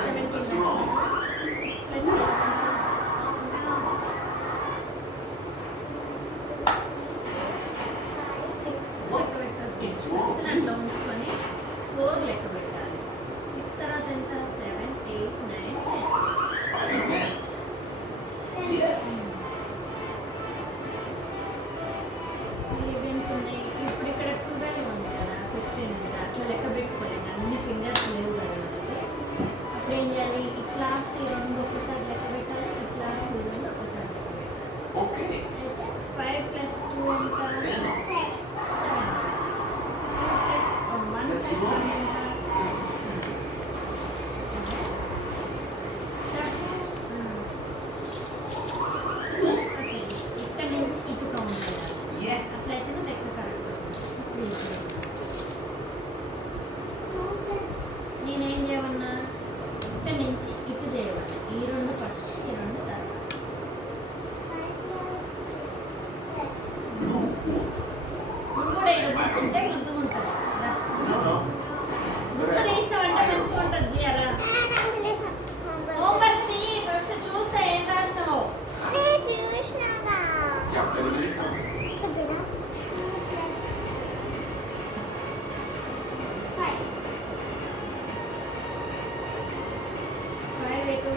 That's wrong. 6 plus 10. Look, it's wrong అట్లా too. ఉంచుకొని 4 లెక్క పెట్టాలి. 6 తర్వాత ఎంత? 7, 8, 9, 10. Spider-Man. Yes. 11 ఉన్నాయి. ఇప్పుడు ఇక్కడ 12 ఉంది కదా, 15 ఉంది. అట్లా లెక్క పెట్టుకోలేదు, అన్ని ఫింగర్స్ లేవు కదా మనకి. అప్పుడు ఏం చేయాలి? ఈ క్లాస్ ఈ రెండు ఒకసారి లెక్క పెట్టాలి, ఈ క్లాస్ ఈ రెండు ఒకసారి లెక్క పెట్టాలి. Okay. అయితే 5 plus 2 ఎంత? 10. 7. 2 plus 1 Yes, plus you 1 are. ఎంత? ఇక్కడ నుంచి ఇటు కౌంట్ చేయాలి. Yeah. అట్లయితేనే లెక్క కరెక్ట్ వస్తుంది. నేనేం చేయమన్నా? ఇక్కడ నుంచి ఇటు చేయమన్నా. ఈ రెండు ఫస్ట్, ఈ రెండు తర్వాత. నువ్వు కూడా ఇక్కడ కూర్చుంటే ముద్దుగా ఉంటుంది. రా. No, no. ముద్దు తీసినావంటే మంచిగా ఉంటుంది జియారా. హోంవర్క్ ని ఫస్ట్ చూస్తే ఏం రాసినావు? Yeah, better than it comes. Five. 5 ఎటు?